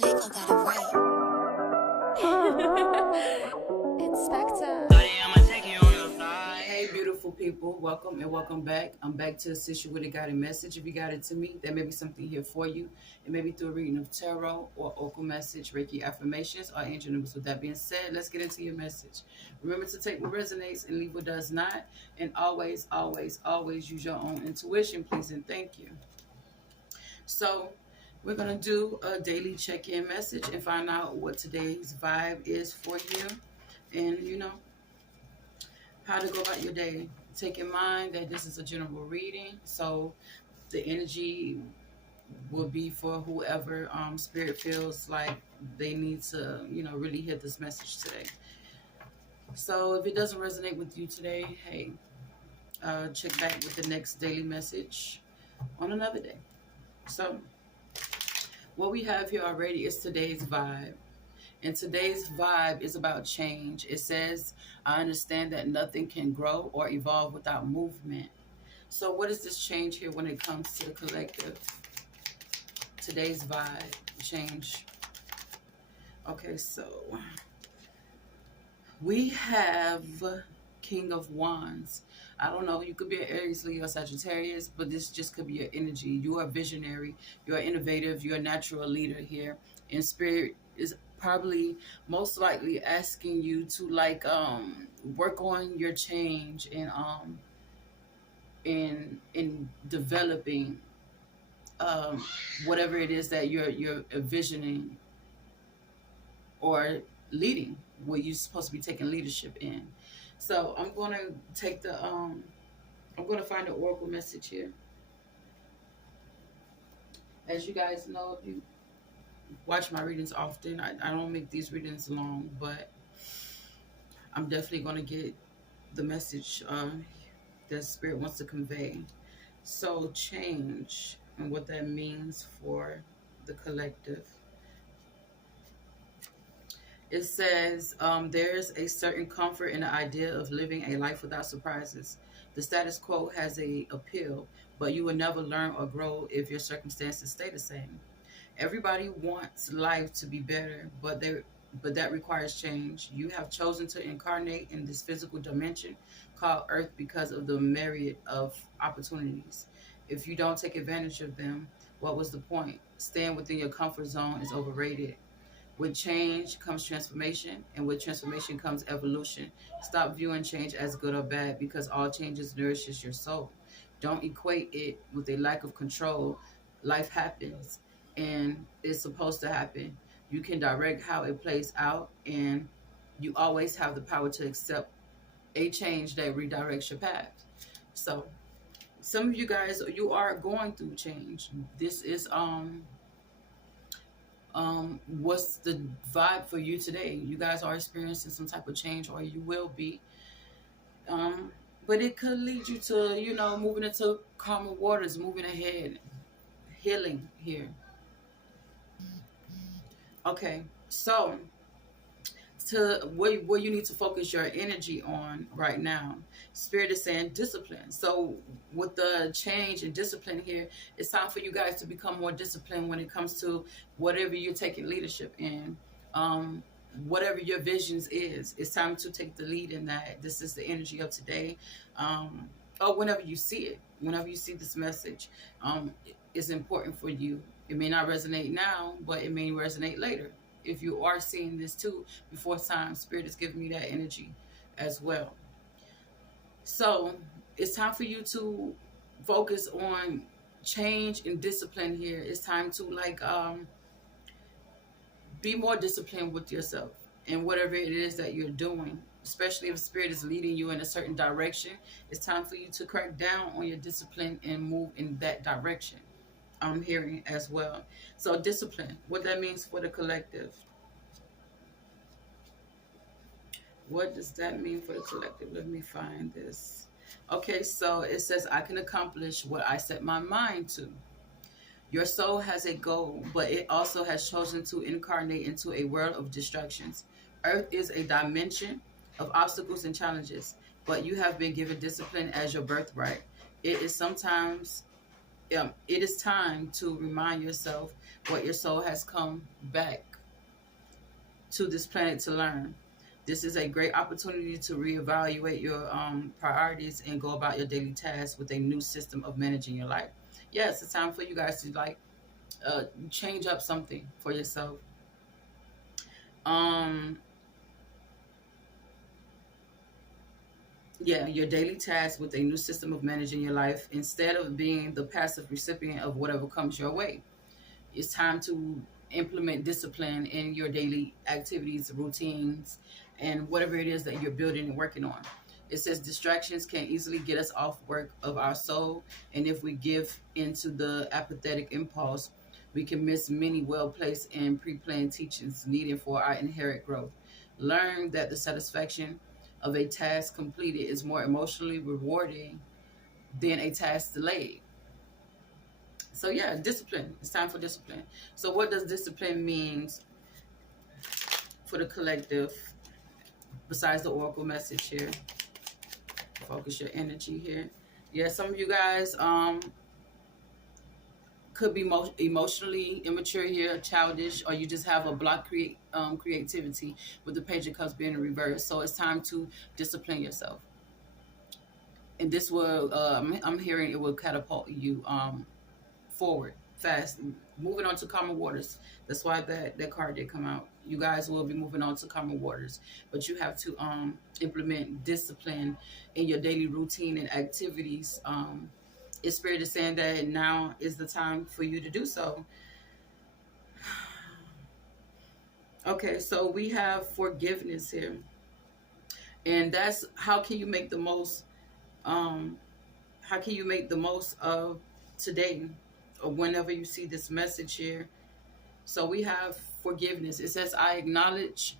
Pickle got it right. It's Spectre. Hey, beautiful people. Welcome and welcome back. I'm back to assist you with a guided message. If you got it to me, there may be something here for you. It may be through a reading of tarot or oracle message, Reiki affirmations, or angel numbers. With that being said, let's get into your message. Remember to take what resonates and leave what does not. And always, always, always use your own intuition, please and thank you. So we're going to do a daily check-in message and find out what today's vibe is for you. And, how to go about your day. Take in mind that this is a general reading, so the energy will be for whoever spirit feels like they need to, really hear this message today. So if it doesn't resonate with you today, hey, check back with the next daily message on another day. So what we have here already is today's vibe. And today's vibe is about change. It says, I understand that nothing can grow or evolve without movement. So what is this change here when it comes to the collective? Today's vibe, change. Okay, so we have King of Wands. I don't know, you could be an Aries, Leo, or Sagittarius, but this just could be your energy. You are visionary, you're innovative, you're a natural leader here. And spirit is probably most likely asking you to work on your change and in developing whatever it is that you're envisioning or leading, what you're supposed to be taking leadership in. So I'm going to take I'm going to find the oracle message here. As you guys know, if you watch my readings often, I don't make these readings long, but I'm definitely going to get the message that spirit wants to convey. So change and what that means for the collective. It says, there's a certain comfort in the idea of living a life without surprises. The status quo has a appeal, but you will never learn or grow if your circumstances stay the same. Everybody wants life to be better, but that requires change. You have chosen to incarnate in this physical dimension called Earth because of the myriad of opportunities. If you don't take advantage of them, what was the point? Staying within your comfort zone is overrated. With change comes transformation, and with transformation comes evolution. Stop viewing change as good or bad, because all changes nourishes your soul. Don't equate it with a lack of control. Life happens, and it's supposed to happen. You can direct how it plays out, and you always have the power to accept a change that redirects your path. So some of you guys, you are going through change. This is what's the vibe for you today? You guys are experiencing some type of change, or you will be. But it could lead you to, moving into calmer waters, moving ahead, healing here. Okay, so to where you need to focus your energy on right now, spirit is saying discipline. So with the change and discipline here, it's time for you guys to become more disciplined when it comes to whatever you're taking leadership in. Whatever your visions is, it's time to take the lead in that. This is the energy of today. Or whenever you see this message, it's important for you. It may not resonate now, but it may resonate later. If you are seeing this too before time, spirit is giving me that energy as well. So it's time for you to focus on change and discipline here. It's time to be more disciplined with yourself and whatever it is that you're doing, especially if spirit is leading you in a certain direction. It's time for you to crack down on your discipline and move in that direction. I'm hearing as well. So discipline, what that means for the collective. What does that mean for the collective? Let me find this. Okay, so it says, I can accomplish what I set my mind to. Your soul has a goal, but it also has chosen to incarnate into a world of distractions. Earth is a dimension of obstacles and challenges, but you have been given discipline as your birthright. It is time to remind yourself what your soul has come back to this planet to learn. This is a great opportunity to reevaluate your priorities and go about your daily tasks with a new system of managing your life. Yes, it's time for you guys to change up something for yourself. Um, yeah, your daily tasks with a new system of managing your life instead of being the passive recipient of whatever comes your way. It's time to implement discipline in your daily activities, routines, and whatever it is that you're building and working on. It says distractions can easily get us off work of our soul, and if we give into the apathetic impulse, we can miss many well-placed and pre-planned teachings needed for our inherent growth. Learn that the satisfaction of a task completed is more emotionally rewarding than a task delayed. So yeah, discipline. It's time for discipline. So what does discipline means for the collective besides the oracle message here? Focus your energy here. Yeah, some of you guys could be emotionally immature here, childish, or you just have a block creativity with the Page of Cups being in reverse. So it's time to discipline yourself. And this will, I'm hearing it will catapult you forward fast, moving on to calmer waters. That's why that card did come out. You guys will be moving on to calmer waters, but you have to implement discipline in your daily routine and activities. Spirit is saying that now is the time for you to do so. Okay, so we have forgiveness here, and that's how can you make the most of today or whenever you see this message here. So we have forgiveness. It says, I acknowledge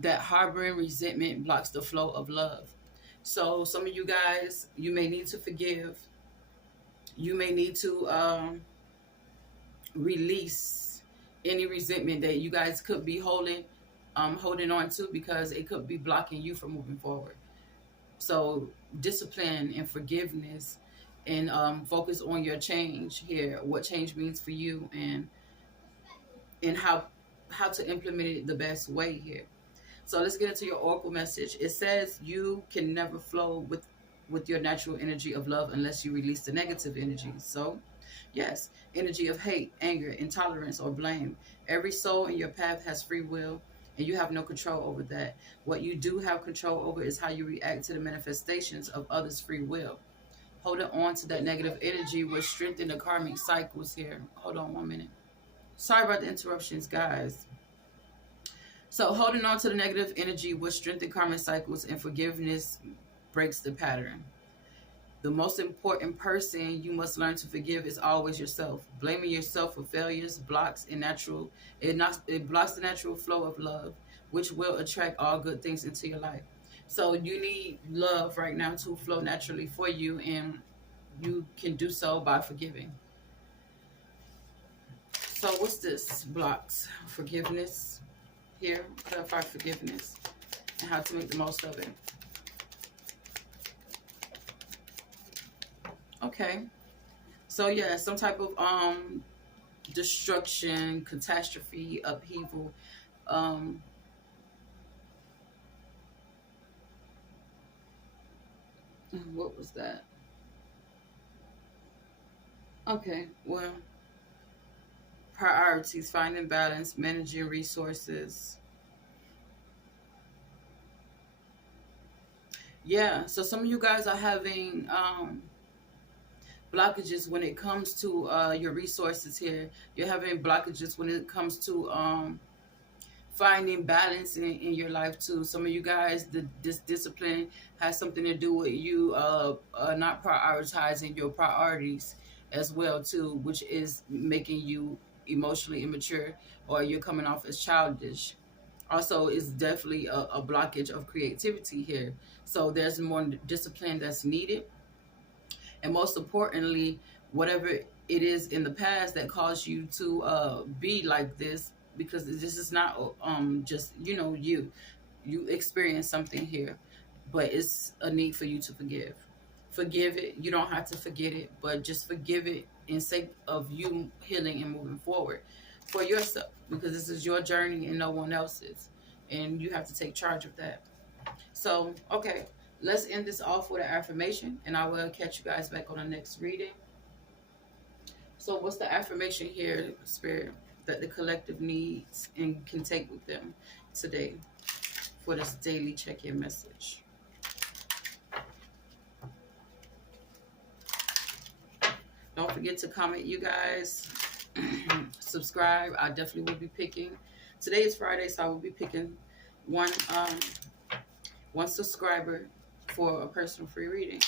that harboring resentment blocks the flow of love. So some of you guys, you may need to forgive. You may need to release any resentment that you guys could be holding on to, because it could be blocking you from moving forward. So discipline and forgiveness, and focus on your change here, what change means for you, and how to implement it the best way here. So let's get into your oracle message. It says you can never flow with your natural energy of love unless you release the negative energy. So yes, energy of hate, anger, intolerance, or blame. Every soul in your path has free will, and you have no control over that. What you do have control over is how you react to the manifestations of others' free will. Holding on to that negative energy will strengthen the karmic cycles here. Hold on 1 minute. Sorry about the interruptions, guys. So holding on to the negative energy will strengthen karmic cycles, and forgiveness breaks the pattern. The most important person you must learn to forgive is always yourself. Blaming yourself for failures blocks it blocks the natural flow of love, which will attract all good things into your life. So you need love right now to flow naturally for you, and you can do so by forgiving. So what's this? Blocks forgiveness here. Clarify forgiveness and how to make the most of it. Okay. So yeah, some type of destruction, catastrophe, upheaval. What was that? Okay, well, priorities, finding balance, managing resources. Yeah, so some of you guys are having blockages when it comes to your resources here. You're having blockages when it comes to finding balance in your life too. Some of you guys, this discipline has something to do with you not prioritizing your priorities as well too, which is making you emotionally immature, or you're coming off as childish. Also, it's definitely a blockage of creativity here. So there's more discipline that's needed. And most importantly, whatever it is in the past that caused you to be like this, because this is not just, you experience something here, but it's a need for you to forgive. Forgive it. You don't have to forget it, but just forgive it in sake of you healing and moving forward. for yourself, because this is your journey and no one else's, and you have to take charge of that. So, okay, let's end this off with an affirmation, and I will catch you guys back on the next reading. So, what's the affirmation here, Spirit, that the collective needs and can take with them today for this daily check-in message? Don't forget to comment, you guys. Subscribe. I definitely will be picking. Today is Friday, so I will be picking one subscriber for a personal free reading.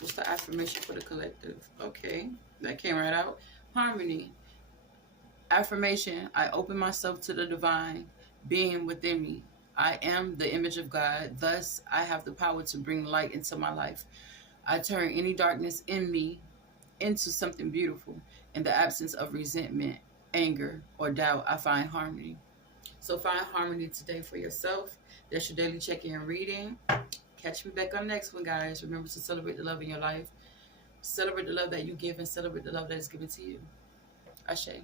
What's the affirmation for the collective? Okay, that came right out. Harmony. Affirmation: I open myself to the divine being within me. I am the image of God. Thus, I have the power to bring light into my life. I turn any darkness in me into something beautiful. In the absence of resentment, anger, or doubt, I find harmony. So find harmony today for yourself. That's your daily check-in reading. Catch me back on the next one, guys. Remember to celebrate the love in your life. Celebrate the love that you give and celebrate the love that is given to you. Ashe.